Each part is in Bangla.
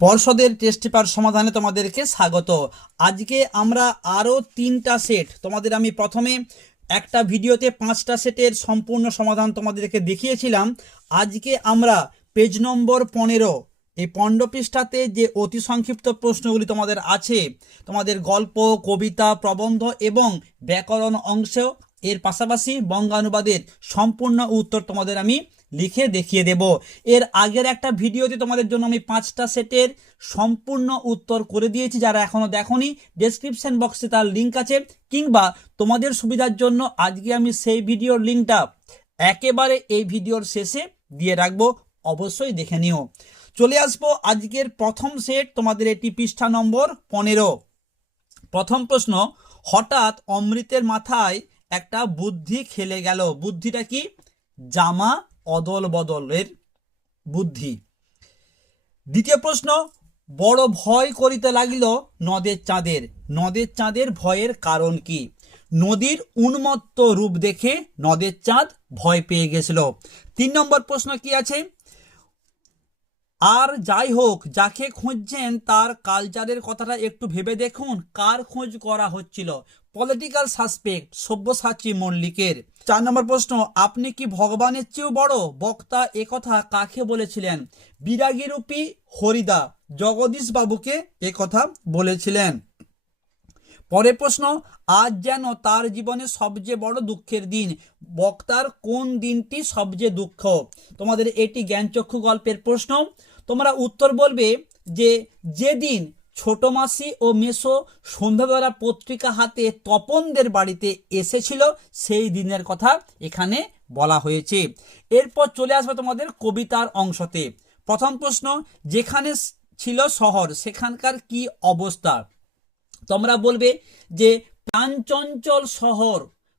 পর্ষদের টেস্ট পেপার সমাধানে তোমাদেরকে স্বাগত। আজকে আমরা আরও 3টা সেট, তোমাদের আমি প্রথমে একটা ভিডিওতে 5টা সেটের সম্পূর্ণ সমাধান তোমাদেরকে দেখিয়েছিলাম। আজকে আমরা পেজ নম্বর 15, এই 15 পৃষ্ঠাতে যে অতি সংক্ষিপ্ত প্রশ্নগুলি তোমাদের আছে, তোমাদের গল্প, কবিতা, প্রবন্ধ এবং ব্যাকরণ অংশ, এর পাশাপাশি বঙ্গানুবাদের সম্পূর্ণ উত্তর তোমাদের আমি লিখে দেখিয়ে দেব। এর আগের একটা ভিডিওতে তোমাদের জন্য আমি 5টা সেটের সম্পূর্ণ উত্তর করে দিয়েছি। যারা এখনো দেখোনি, ডেসক্রিপশন বক্সে তার লিঙ্ক আছে, কিংবা তোমাদের সুবিধার জন্য আজকে আমি সেই ভিডিওর লিঙ্কটা একেবারে এই ভিডিওর শেষে দিয়ে রাখবো, অবশ্যই দেখে নিও। চলে আসবো আজকের প্রথম সেট, তোমাদের এটি পৃষ্ঠা নম্বর 15। প্রথম প্রশ্ন, হঠাৎ অমৃতের মাথায় একটা বুদ্ধি খেলে গেল। বুদ্ধিটা কি? জামা অদল বদলের বুদ্ধি। দ্বিতীয় প্রশ্ন, বড় ভয় করিতে লাগিল নদের চাঁদের। নদের চাঁদের ভয়ের কারণ কি? নদীর উন্মত্ত রূপ দেখে নদের চাঁদ ভয় পেয়ে গেছিল। 3 নম্বর প্রশ্ন কি আছে? আর যাই হোক, যাকে খুঁজছেন তার কালচারের কথাটা একটু ভেবে দেখুন। কার খোঁজ করা হচ্ছিল? পলিটিক্যাল সাসপেক্ট সব্যসাচী মল্লিকের। 4 নম্বর প্রশ্ন, আপনি কি ভগবানের চেয়েও বড়? বক্তা একথা কাকে বলেছিলেন? বিরাগীরূপী হরিদা জগদীশ বাবুকে একথা বলেছিলেন। পরের প্রশ্ন, আজ যেন তার জীবনে সবচেয়ে বড় দুঃখের দিন। বক্তার কোন দিনটি সবচেয়ে দুঃখ? তোমাদের এটি জ্ঞানচক্ষু গল্পের প্রশ্ন। তোমরা উত্তর বলবে যে যেদিন ছোট মাসি ও মেসো সন্ধ্যাবেলা পত্রিকা হাতে তপনদের বাড়িতে এসেছিল, সেই দিনের কথা এখানে বলা হয়েছে। এরপর চলে আসবে তোমাদের কবিতার অংশতে। প্রথম প্রশ্ন, যেখানে ছিল শহর সেখানকার কি অবস্থা? তোমরা বলবে যে প্রাণচঞ্চল শহর,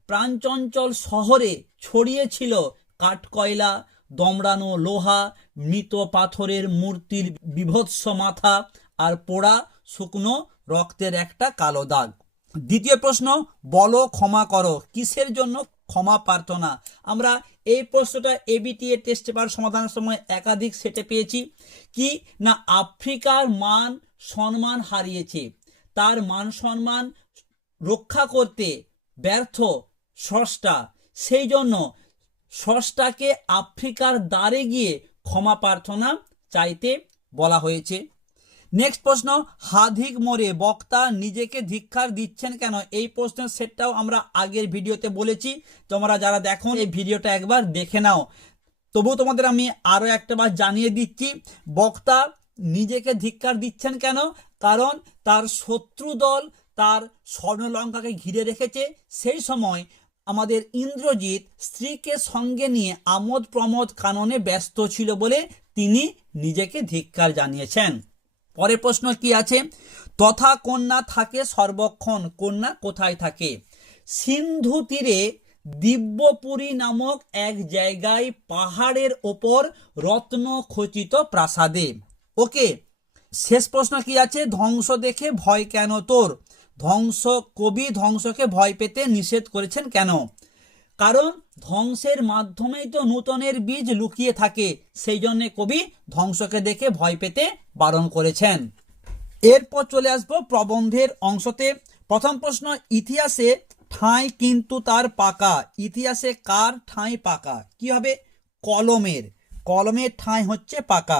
প্রাণচঞ্চল শহরে ছড়িয়ে ছিল কাঠকয়লা, দমড়ানো লোহা, মৃত পাথরের মূর্তির বিভৎস মাথা আর পোড়া শুকনো রক্তের একটা কালো দাগ। দ্বিতীয় প্রশ্ন, বলো ক্ষমা করো। কিসের জন্য ক্ষমা প্রার্থনা? আমরা এই প্রশ্নটা এবিটিএ টেস্ট পেপার সমাধানের সময় একাধিক সেটে পেয়েছি। কি না, আফ্রিকার মান সম্মান হারিয়েছে, তার মান সম্মান রক্ষা করতে ব্যর্থ স্রষ্টা, সেই জন্য স্রষ্টাকে আফ্রিকার দ্বারে গিয়ে ক্ষমা প্রার্থনা চাইতে বলা হয়েছে। নেক্সট প্রশ্ন, হাধিক মোরে বক্তা নিজেকে ধিক্কার দিচ্ছেন কেন? এই প্রশ্নের সেটটাও আমরা আগের ভিডিওতে বলেছি, তোমরা যারা দেখো এই ভিডিওটা একবার দেখে নাও। তবু তোমাদের আমি আরো একটা বার জানিয়ে দিচ্ছি, বক্তা নিজেকে ধিক্কার দিচ্ছেন কেন? কারণ তার শত্রু দল তার স্বর্ণলঙ্কাকে ঘিরে রেখেছে। সেই সময় আমাদের ইন্দ্রজিৎ স্ত্রীকে সঙ্গে নিয়ে আমোদ প্রমোদ কাননে ব্যস্ত ছিল বলে তিনি নিজেকে ধিক্কার জানিয়েছেন। পরের প্রশ্ন কি আছে? তথা কন্যা থাকে সর্বক্ষণ। কন্যা কোথায় থাকে? সিন্ধু তীরে দিব্যপুরী নামক এক জায়গায় পাহাড়ের ওপর রত্ন খচিত প্রাসাদে। ওকে। শেষ প্রশ্ন কি আছে? ধ্বংস দেখে ভয় কেন তোর? কবি ধ্বংসকে ভয় পেতে নিষেধ করেছেন কেন? কারণ ধ্বংসের মাধ্যমেই তো নূতনের বীজ লুকিয়ে থাকে, সেই জন্য কবি ধ্বংসকে দেখে ভয় পেতে বারণ করেছেন। এরপর চলে আসবো প্রবন্ধের অংশতে। প্রথম প্রশ্ন, ইতিহাসে ঠাঁই কিন্তু তার পাকা। ইতিহাসে কার ঠাঁই পাকা? কি হবে? কলমের। কলমের ঠাঁই হচ্ছে পাকা।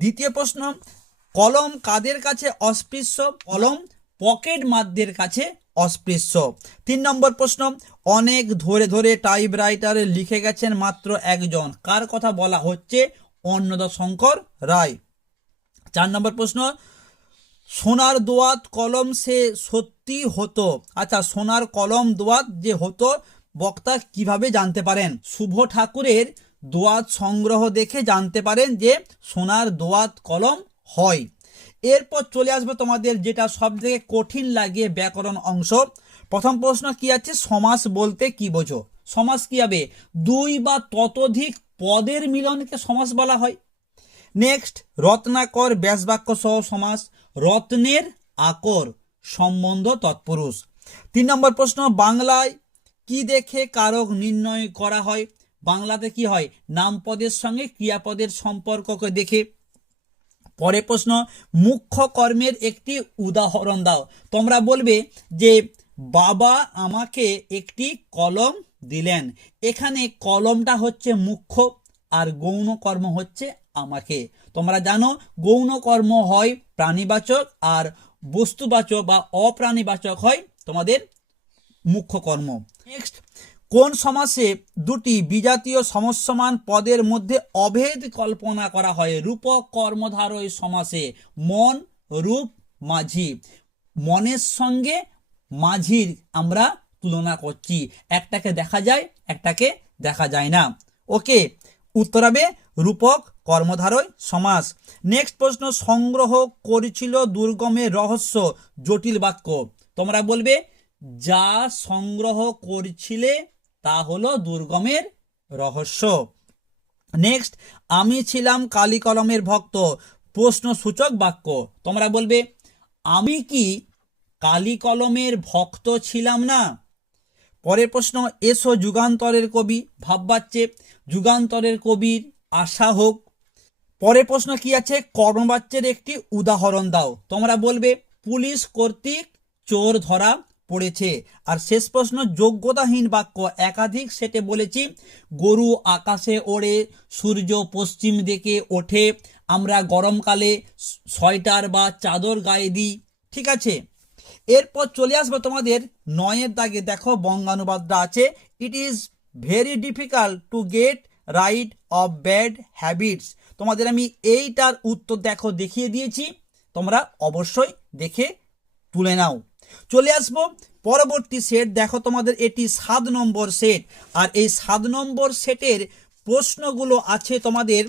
দ্বিতীয় প্রশ্ন, কলম কাদের কাছে অস্পৃশ্য? কলম পকেট মারদের কাছে অস্পৃশ্য। 3 নম্বর প্রশ্ন, অনেক ধরে ধরে টাইপরাইটারে লিখে গেছেন মাত্র একজন। কার কথা বলা হচ্ছে? অন্নদাশঙ্কর রায়। 4 নম্বর প্রশ্ন, সোনার দোয়াত কলম সে সত্যি হতো। আচ্ছা, সোনার কলম দোয়াত যে হতো, বক্তা কিভাবে জানতে পারেন? শুভ ঠাকুরের দোয়াত সংগ্রহ দেখে জানতে পারেন যে সোনার দোয়াত কলম হয়। এরপর চলে আসবে তোমাদের যেটা সব থেকে কঠিন লাগে, ব্যাকরণ অংশ। প্রথম প্রশ্ন কি আছে? সমাস বলতে কি বোঝো? সমাস কি হবে? দুই বা ততোধিক পদের মিলনকে সমাস বলা হয়। নেক্সট, রত্নাকর ব্যাসবাক্য সহ সমাস। রত্নের আকর সম্বন্ধ তৎপুরুষ। 3 নম্বর প্রশ্ন, বাংলায় কি দেখে কারক নির্ণয় করা হয়? বাংলাতে কি হয়? নামপদের সঙ্গে ক্রিয়াপদের সম্পর্ককে দেখে। পরের প্রশ্ন, মুখ্য কর্মের একটি উদাহরণ দাও। তোমরা বলবে যে বাবা আমাকে একটি কলম দিলেন। এখানে কলমটা হচ্ছে মুখ্য আর গৌণ কর্ম হচ্ছে আমাকে। তোমরা জানো গৌণ কর্ম হয় প্রাণীবাচক আর বস্তুবাচক বা অপ্রাণীবাচক হয় তোমাদের মুখ্য কর্ম। নেক্সট, কোন সমাসে দুটি বিজাতীয় সমস্যমান পদের মধ্যে অভেদ কল্পনা করা হয়? রূপক কর্মধারয় সমাসে। মন, রূপ, মাঝি। মনের সঙ্গে মাঝির আমরা তুলনা করছি, একটাকে দেখা যায় একটাকে দেখা যায় না। ওকে, উত্তর হবে রূপক কর্মধারয় সমাস। নেক্সট প্রশ্ন, সংগ্রহ করেছিল দুর্গমের রহস্য জটিল বাক্য। তোমরা বলবে যা সংগ্রহ করছিলে তা হলো দুর্গমের রহস্য। নেক্সট, আমি ছিলাম কালি কলমের ভক্ত প্রশ্নসূচক বাক্য। তোমরা বলবে আমি কি কালি কলমের ভক্ত ছিলাম না? পরের প্রশ্ন, এসো যুগান্তরের কবি ভাববাচ্চে যুগান্তরের কবির আশা হোক। পরের প্রশ্ন কি আছে? কর্মবাচ্যের একটি উদাহরণ দাও। তোমরা বলবে পুলিশ কর্তৃক চোর ধরা পড়েছে। আর শেষ প্রশ্ন, যোগ্যতাহীন বাক্য একাধিক সেটে বলেছি। গরু আকাশে ওড়ে, সূর্য পশ্চিম দিকে ওঠে, আমরা গরমকালে সোয়েটার বা চাদর গায়ে দিই। ঠিক আছে, এরপর চলে আসবো তোমাদের 9 দাগে। দেখো বঙ্গানুবাদটা আছে। It is very difficult to get right of bad habits. তোমাদের আমি এইটার উত্তর দেখো দেখিয়ে দিয়েছি, তোমরা অবশ্যই দেখে তুলে নাও। চলে আসবো পরবর্তী সেট। দেখো তোমাদের এটি 7 নম্বর সেট, আর এই 7 নম্বর সেটের প্রশ্নগুলো আছে তোমাদের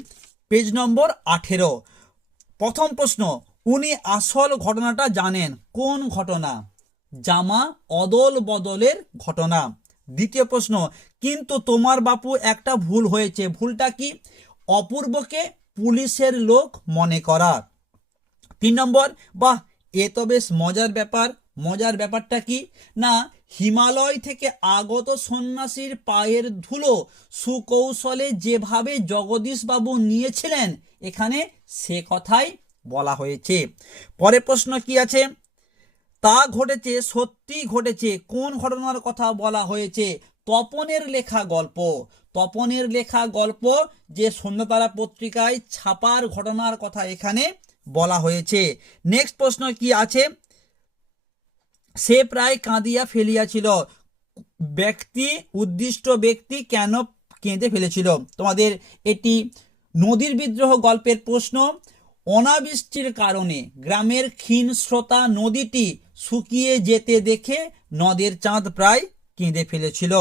পেজ নম্বর 18। প্রথম প্রশ্ন, উনি আসল ঘটনাটা জানেন। কোন ঘটনা? জামা অদল বদলের ঘটনা। দ্বিতীয় প্রশ্ন, কিন্তু তোমার বাপু একটা ভুল হয়েছে। ভুলটা কি? অপূর্বকে পুলিশের লোক মনে করা। 3 নম্বর, বাহ এ তো বেশ মজার ব্যাপার। মজার ব্যাপারটা কি না, হিমালয় থেকে আগত সন্ন্যাসীর পায়ের ধুলো সুকৌশলে যেভাবে জগদীশবাবু নিয়েছিলেন, এখানে সে কথাই বলা হয়েছে। পরের প্রশ্ন কি আছে? তা ঘটেছে, সত্যি ঘটেছে। কোন ঘটনার কথা বলা হয়েছে? তপনের লেখা গল্প। তপনের লেখা গল্প যে সন্ধ্যাতারা পত্রিকায় ছাপার ঘটনার কথা এখানে বলা হয়েছে। নেক্সট প্রশ্ন কি আছে? সে প্রায় কাঁদিয়া ফেলিয়াছিল। ব্যক্তি, উদ্দিষ্ট ব্যক্তি কেন কেঁদে ফেলেছিল? তোমাদের এটি নদীর বিদ্রোহ গল্পের প্রশ্ন। অনাবৃষ্টির কারণে গ্রামের ক্ষীণ স্রোতা নদীটি শুকিয়ে যেতে দেখে নদের চাঁদ প্রায় কেঁদে ফেলেছিল।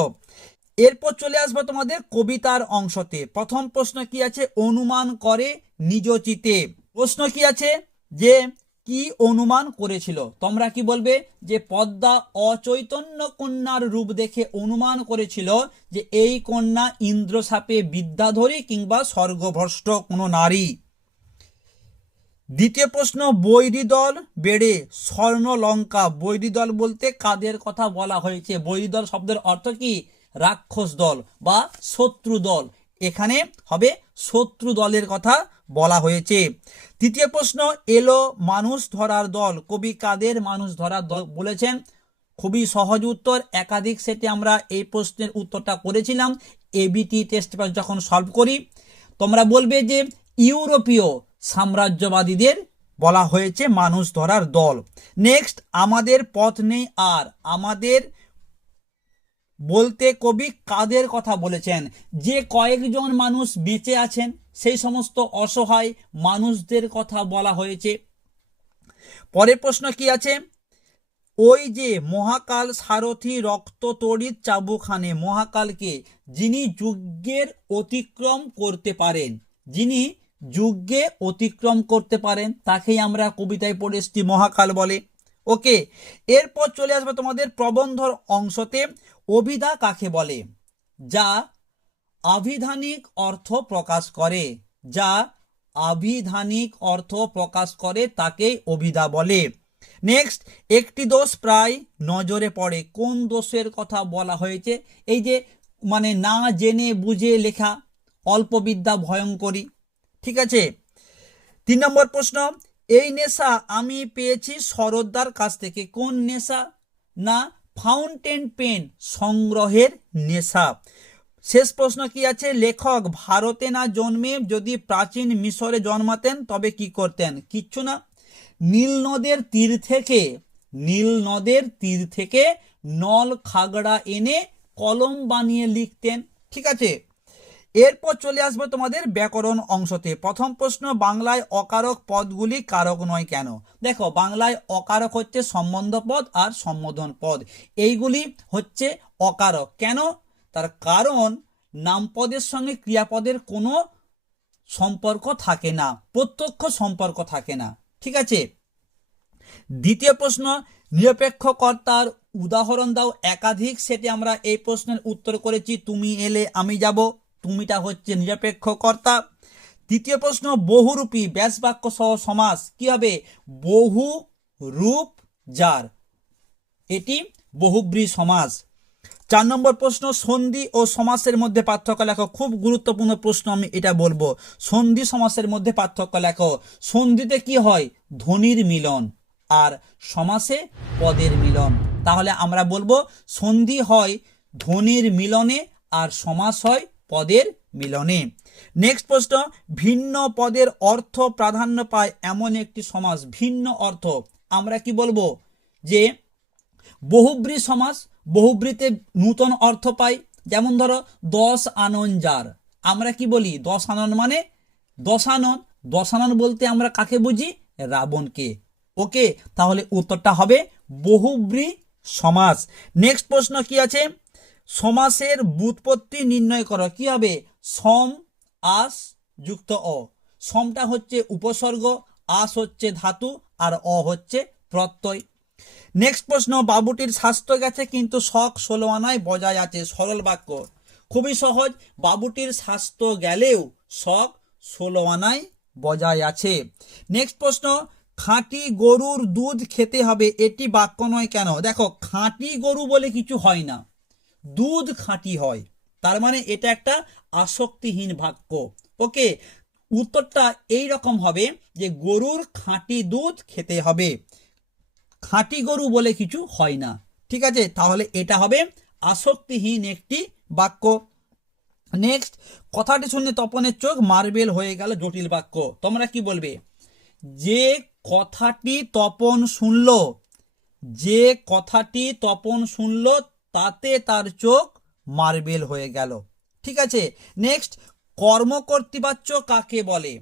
এরপর চলে আসবো তোমাদের কবিতার অংশতে। প্রথম প্রশ্ন কি আছে? অনুমান করে নিজ চিতে। প্রশ্ন কি আছে? যে কি অনুমান করেছিল? তোমরা কি বলবে? যে পদ্মা অচৈতন্য কন্যার রূপ দেখে অনুমান করেছিল যে এই কন্যা ইন্দ্রসাপে বিদ্যাধরী কিংবা স্বর্গভ্রষ্ট কোনো নারী। দ্বিতীয় প্রশ্ন, বৈরী দল বেড়ে স্বর্ণলঙ্কা। বৈরী দল বলতে কাদের কথা বলা হয়েছে? বৈরী দল শব্দের অর্থ কি? রাক্ষস দল বা শত্রু দল। এখানে হবে শত্রু দলের কথা বলা হয়েছে। তৃতীয় প্রশ্ন, এলো মানুষ ধরার দল। কবি কাদের মানুষ ধরার দল বলেছেন? খুবই সহজ উত্তর, একাধিক সেটে আমরা এই প্রশ্নের উত্তরটা করেছিলাম এবিটি টেস্ট পেপার যখন সলভ করি। তোমরা বলবে যে ইউরোপীয় সাম্রাজ্যবাদীদের বলা হয়েছে মানুষ ধরার দল। নেক্সট, আমাদের পথ নেই আর। আমাদের বলতে কবি কাদের কথা বলেছেন? যে কয়েকজন মানুষ বেঁচে আছেন সেই সমস্ত অসহায় মানুষদের কথা বলা হয়েছে। পরের প্রশ্ন কি আছে? ওই যে মহাকাল সারথি রক্ত তড়িৎ চাবুখানে। মহাকালকে? যিনি যুগের অতিক্রম করতে পারেন। যিনি যুগে অতিক্রম করতে পারেন তাকেই আমরা কবিতায় পড়ে এসেছি মহাকাল বলে। ওকে, এরপর চলে আসবে তোমাদের প্রবন্ধর অংশতে। অভিধা কাকে বলে? যা আভিধানিক অর্থ প্রকাশ করে। যা আভিধানিক অর্থ প্রকাশ করে তাকেই অভিধা বলে। নেক্সট, একটি দোষ প্রায় নজরে পড়ে। কোন দোষের কথা বলা হয়েছে? এই যে মানে না জেনে বুঝে লেখা, অল্প বিদ্যা ভয়ঙ্করী। ঠিক আছে। 3 নম্বর প্রশ্ন, এই নেশা আমি পেয়েছি শরৎদার কাছ থেকে। কোন নেশা? না ফাউন্টেন পেন সংগ্রহের নেশা। শেষ প্রশ্ন কি আছে, লেখক ভারতে না জন্মে যদি প্রাচীন মিশরে জন্মাতেন তবে কি করতেন? কিচ্ছু না, নীল নদের তীর থেকে নল খাগড়া এনে কলম বানিয়ে লিখতেন। ঠিক আছে, এরপর চলে আসবে তোমাদের ব্যাকরণ অংশতে। প্রথম প্রশ্ন, বাংলায় অকারক পদগুলি কারক নয় কেন? দেখো, বাংলায় অকারক হচ্ছে সম্বন্ধ পদ আর সম্বোধন পদ, এইগুলি হচ্ছে অকারক। কেন? তার কারণ নামপদের সঙ্গে ক্রিয়াপদের কোনো সম্পর্ক থাকে না, প্রত্যক্ষ সম্পর্ক থাকে না। ঠিক আছে, দ্বিতীয় প্রশ্ন, নিরপেক্ষ কর্তার উদাহরণ দাও। একাধিক সেটে আমরা এই প্রশ্নের উত্তর করেছি, তুমি এলে আমি যাব, তুমিটা হচ্ছে নিরপেক্ষ কর্তা। তৃতীয় প্রশ্ন, বহুরূপী ব্যাসবাক্য সহ সমাস কি হবে? বহু রূপ যার, এটি বহুব্রী সমাস। 4 নম্বর প্রশ্ন, সন্ধি ও সমাসের মধ্যে পার্থক্য লেখো। খুব গুরুত্বপূর্ণ প্রশ্ন, আমি এটা বলবো। সন্ধি সমাসের মধ্যে পার্থক্য লেখো। সন্ধিতে কি হয়? ধ্বনির মিলন, আর সমাসে পদের মিলন। তাহলে আমরা বলবো সন্ধি হয় ধ্বনির মিলনে আর সমাস হয় পদের মিলনে। নেক্সট প্রশ্ন, ভিন্ন পদের অর্থ প্রাধান্য পায় এমন একটি সমাস। ভিন্ন অর্থ আমরা কি বলবো? যে বহুব্রী সমাস, বহুব্রীতে নূতন অর্থ পাই। যেমন ধরো 10 আনন যার, আমরা কি বলি? 10 আনন মানে দশানন। দশানন বলতে আমরা কাকে বুঝি? রাবণকে। ওকে, তাহলে উত্তরটা হবে বহুব্রী সমাস। নেক্সট প্রশ্ন কি আছে? সমাসের ব্যুৎপত্তি নির্ণয় করো। কি হবে? সম আস যুক্ত অ। সমটা হচ্ছে উপসর্গ, আস হচ্ছে ধাতু, আর অ হচ্ছে প্রত্যয়। নেক্সট প্রশ্ন, বাবুটির স্বাস্থ্য গেছে কিন্তু শখ 16 আনায় বজায় আছে। সরল বাক্য, খুবই সহজ। বাবুটির স্বাস্থ্য গেলেও শখ 16 আনায় বজায় আছে। নেক্সট প্রশ্ন, খাঁটি গরুর দুধ খেতে হবে, এটি বাক্য নয় কেন? দেখো, খাঁটি গরু বলে কিছু হয় না, দুধ খাঁটি হয়, তার মানে এটা একটা আসক্তিহীন বাক্য। ওকে, উত্তরটা এই রকম হবে যে গরুর খাঁটি দুধ খেতে হবে, খাঁটি গরু বলে কিছু হয় না। ঠিক আছে, তাহলে এটা হবে আসক্তিহীন একটি বাক্য। নেক্সট, কথাটি শুনে তপনের চোখ মার্বেল হয়ে গেল, জটিল বাক্য। তোমরা কি বলবে? যে কথাটি তপন শুনল, যে কথাটি তপন শুনল তাতে তার চোখ মার্বেল হয়ে গেল। ঠিক আছে, নেক্সট, কর্মকর্তৃবাচ্য কাকে বলে?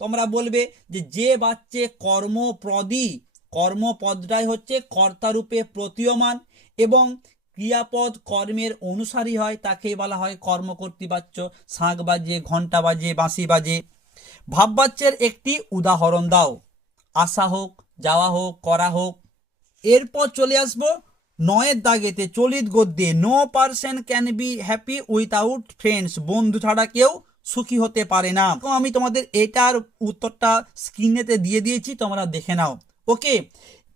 তোমরা বলবে যে বাচ্চে কর্মপদী, কর্মপদটাই হচ্ছে কর্তারূপে প্রতীয়মান এবং ক্রিয়াপদ কর্মের অনুসারী হয়, তাকে বলা হয় কর্মকর্তৃবাচ্য। শাঁখ বাজে, ঘন্টা বাজে, বাঁশি বাজে। ভাববাচ্যের একটি উদাহরণ দাও। আসা হোক, যাওয়া হোক, করা হোক। এরপর চলে আসবো 9 দাগেতে, চলিত গদ্যে। No person can be happy without friends. বন্ধু ছাড়া কেউ সুখী হতে পারে না। আমি তোমাদের এটার উত্তরটা স্ক্রিনেতে দিয়ে দিয়েছি, তোমরা দেখে নাও। ওকে,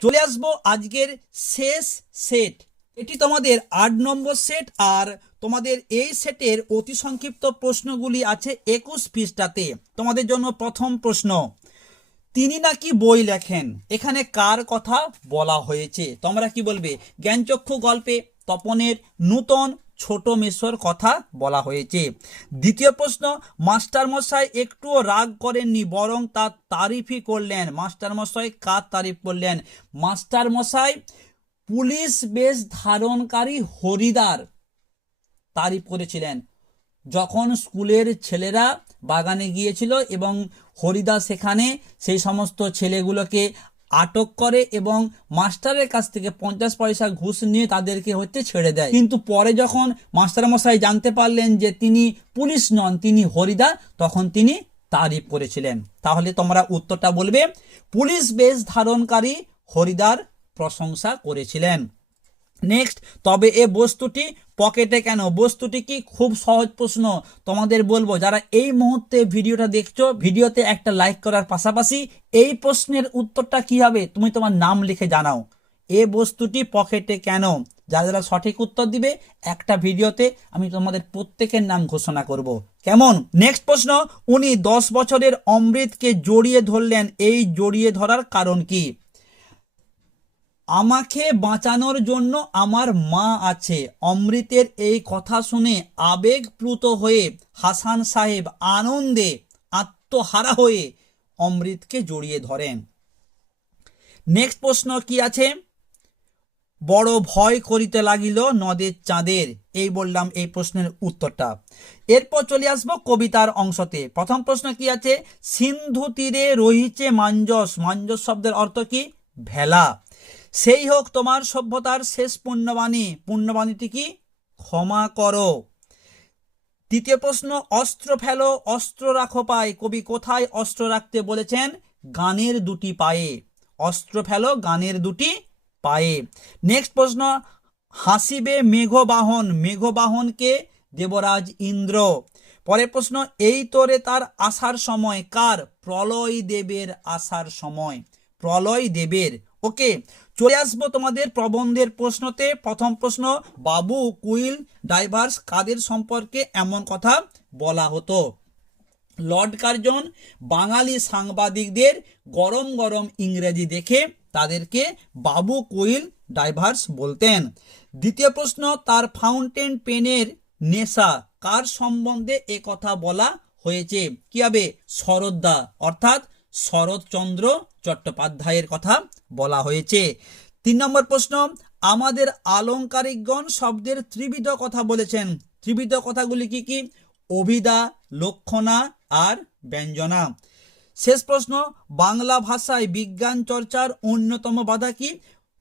চলে আসবো আজকের শেষ সেট। এটি তোমাদের 8 নম্বর সেট, আর তোমাদের এই সেটের অতি সংক্ষিপ্ত প্রশ্নগুলি আছে 21 পৃষ্ঠাতে। তোমাদের জন্য প্রথম প্রশ্ন, তিনি নাকি বই লেখেন, এখানে কার কথা বলা হয়েছে? তোমরা কি বলবে? জ্ঞানচক্ষু গল্পে তপনের নূতন ছোট মেসোর কথা বলা হয়েছে। দ্বিতীয় প্রশ্ন, মাস্টারমশাই একটুও রাগ করেননি, বরং তার তারিফই করলেন। মাস্টারমশাই কার তারিফ করলেন? মাস্টারমশাই পুলিশ বেশ ধারণকারী হরিদার তারিফ করেছিলেন। যখন স্কুলের ছেলেরা বাগানে গিয়েছিল এবং হরিদা সেখানে সেই সমস্ত ছেলেগুলোকে আটক করে এবং মাস্টারের কাছ থেকে 50 পয়সা ঘুষ নিয়ে তাদেরকে ছেড়ে দেয়, কিন্তু পরে যখন মাস্টারমশাই জানতে পারলেন যে তিনি পুলিশ নন, তিনি হরিদা, তখন তিনি তারিফ করেছিলেন। তাহলে তোমরা উত্তরটা বলবে পুলিশ বেশ ধারণকারী হরিদার প্রশংসা করেছিলেন। নেক্সট, তবে এ বস্তুটি পকেটে কেন? বস্তুটি কি? খুব সহজ প্রশ্ন। তোমাদের বলবো যারা এই মুহূর্তে ভিডিওটা দেখছো, ভিডিওতে একটা লাইক করার পাশাপাশি এই প্রশ্নের উত্তরটা কি হবে তুমি তোমার নাম লিখে জানাও। এ বস্তুটি পকেটে কেন? যারা যারা সঠিক উত্তর দিবে একটা ভিডিওতে আমি তোমাদের প্রত্যেকের নাম ঘোষণা করব, কেমন? নেক্সট প্রশ্ন, উনি 10 বছরের অমৃতকে জড়িয়ে ধরলেন, এই জড়িয়ে ধরার কারণ কি? আমাকে বাঁচানোর জন্য আমার মা আছে। অমৃতের এই কথা শুনে আবেগপ্লুত হয়ে হাসান সাহেব আনন্দে আত্মহারা হয়ে অমৃতকে জড়িয়ে ধরেন। নেক্সট প্রশ্ন কি আছে? বড় ভয় করিতে লাগিল নদের চাঁদের, এই বললাম এই প্রশ্নের উত্তরটা। এরপর চলে আসবো কবিতার অংশতে। প্রথম প্রশ্ন কি আছে? সিন্ধু তীরে রহিছে মাঞ্জস, মাঞ্জস শব্দের অর্থ কি? ভেলা। সেই হোক তোমার সভ্যতার শেষ পুণ্যবাণী, পুণ্যবাণীটি কি? ক্ষমা করো। তৃতীয় প্রশ্ন, অস্ত্র ফেলো অস্ত্র রাখো পায়ে, কবি কোথায় অস্ত্র রাখতে বলেছেন? গানের দুটি পায়ে। অস্ত্র ফেলো গানের দুটি পায়ে। নেক্সট প্রশ্ন, হাসিবে মেঘবাহন, মেঘবাহনকে দেবরাজ ইন্দ্র। পরের প্রশ্ন, এই তোরে তার আসার সময়, কার? প্রলয় দেবের আসার সময়, প্রলয় দেবের। ওকে, চলে আসবো তোমাদের প্রবন্ধের প্রশ্নতে। প্রথম প্রশ্ন, বাবু কুইল ডাইভার্স কাদের সম্পর্কে এমন কথা বলা হতো? লর্ড কার্জন বাঙালি সাংবাদিকদের গরম গরম ইংরেজি দেখে তাদেরকে বাবু কুইল ডাইভার্স বলতেন। দ্বিতীয় প্রশ্ন, তার ফাউন্টেন পেনের নেশা কার সম্বন্ধে এ কথা বলা হয়েছে? কি হবে? শরৎদা অর্থাৎ শরৎচন্দ্র চট্টোপাধ্যায়ের কথা বলা হয়েছে। 3 নম্বর প্রশ্ন, আমাদের আলংকারিকগণ শব্দের ত্রিবিধ কথা বলেছেন, ত্রিবিধ কথাগুলি কি কি? অভিধা, লক্ষণা আর ব্যঞ্জনা। শেষ প্রশ্ন, বাংলা ভাষায় বিজ্ঞান চর্চার অন্যতম বাধা কি?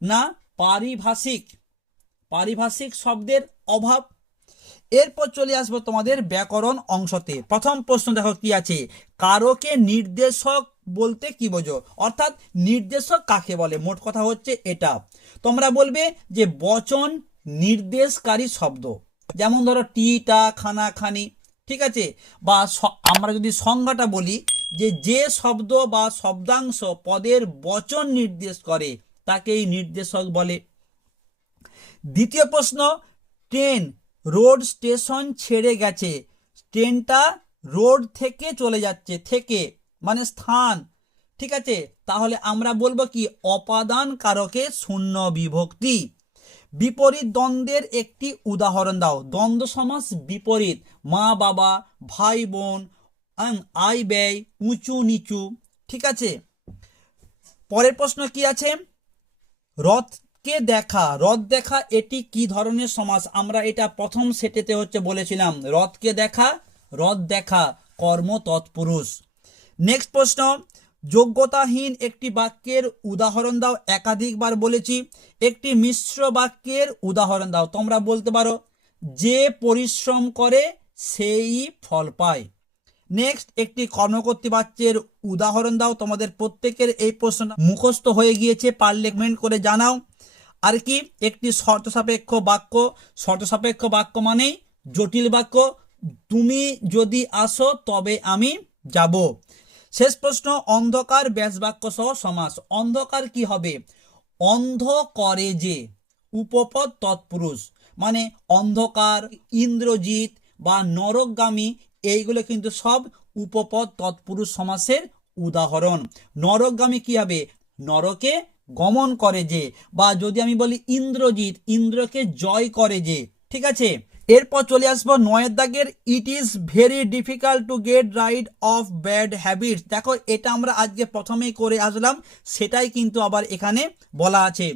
না পারিভাষিক, পারিভাষিক শব্দের অভাব। এরপর চলে আসবো তোমাদের ব্যাকরণ অংশতে। প্রথম প্রশ্ন দেখো কি আছে? কারকে নির্দেশক বলতে কি বোঝো? অর্থাৎ নির্দেশক কাকে বলে? মোট কথা হচ্ছে এটা। তোমরা বলবে যে বচন নির্দেশকারী শব্দ, যেমন ধরো টি টা খানা খানি, ঠিক আছে? বা আমরা যদি সংজ্ঞাটা বলি যে যে শব্দ বা শব্দাংশ পদের বচন নির্দেশ করে তাকেই নির্দেশক বলে। দ্বিতীয় প্রশ্ন, ট্রেন রোড স্টেশন ছেড়ে গেছে, ট্রেনটা রোড থেকে চলে যাচ্ছে, থেকে মানে স্থান, ঠিক আছে? তাহলে আমরা বলবো কি? অপাদান কারকে শূন্য বিভক্তি। বিপরীত দ্বন্দ্বের একটি উদাহরণ দাও। দ্বন্দ্ব সমাস বিপরীত, মা বাবা, ভাই বোন, আয় ব্যয়, উঁচু নিচু, ঠিক আছে? পরের প্রশ্ন কি আছে? রথকে দেখা, রথ দেখা এটি কি ধরনের সমাস? আমরা এটা প্রথম সেটেতে হচ্ছে বলেছিলাম, রথকে দেখা, রথ দেখা কর্ম তৎপুরুষ। নেক্সট প্রশ্ন, যোগ্যতাহীন একটি বাক্যের উদাহরণ দাও। একাধিকবার বলেছি, একটি মিশ্র বাক্যের উদাহরণ দাও। তোমরা বলতে পারো যে পরিশ্রম করে সেই ফল পায়। নেক্সট, একটি কর্মকর্তী বাচ্যের উদাহরণ দাও। তোমাদের প্রত্যেকের এই প্রশ্নটা মুখস্থ হয়ে গিয়েছে, পারলে কমেন্ট করে জানাও। আর কি? একটি শর্ত সাপেক্ষ বাক্য, শর্ত সাপেক্ষ বাক্য মানেই জটিল বাক্য, তুমি যদি আসো তবে আমি যাব। শেষ প্রশ্ন, অন্ধকার ব্যাস বাক্য সহ সমাস। অন্ধকার কি হবে? অন্ধ করে যে, উপপদ তৎপুরুষ, মানে অন্ধকার, ইন্দ্রজিৎ বা নরকগামী, এইগুলো কিন্তু সব উপপদ তৎপুরুষ সমাসের উদাহরণ। নরকগামী কি হবে? নরকে গমন করে যে, বা যদি আমি বলি ইন্দ্রজিৎ, ইন্দ্রকে জয় করে যে, ঠিক আছে? এরপর চলে আসবো 9 দাগের, it is very difficult to get ride of bad habits. দেখো এটা আমরা আজকে প্রথমেই করে আসলাম, সেটাই কিন্তু আবার এখানে বলা আছে।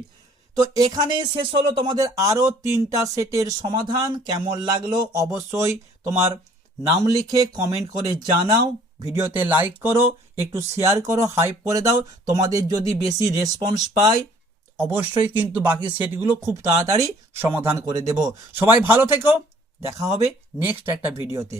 তো এখানে শেষ হলো তোমাদের আরো 3টা সেটের সমাধান। কেমন লাগলো অবশ্যই তোমার নাম লিখে কমেন্ট করে জানাও, ভিডিওতে লাইক করো, একটু শেয়ার করো, হাইপ করে দাও। তোমাদের যদি বেশি রেসপন্স পাই অবশ্যই কিন্তু বাকি সেটগুলো খুব তাড়াতাড়ি সমাধান করে দেব। সবাই ভালো থেকো, দেখা হবে নেক্সট একটা ভিডিওতে।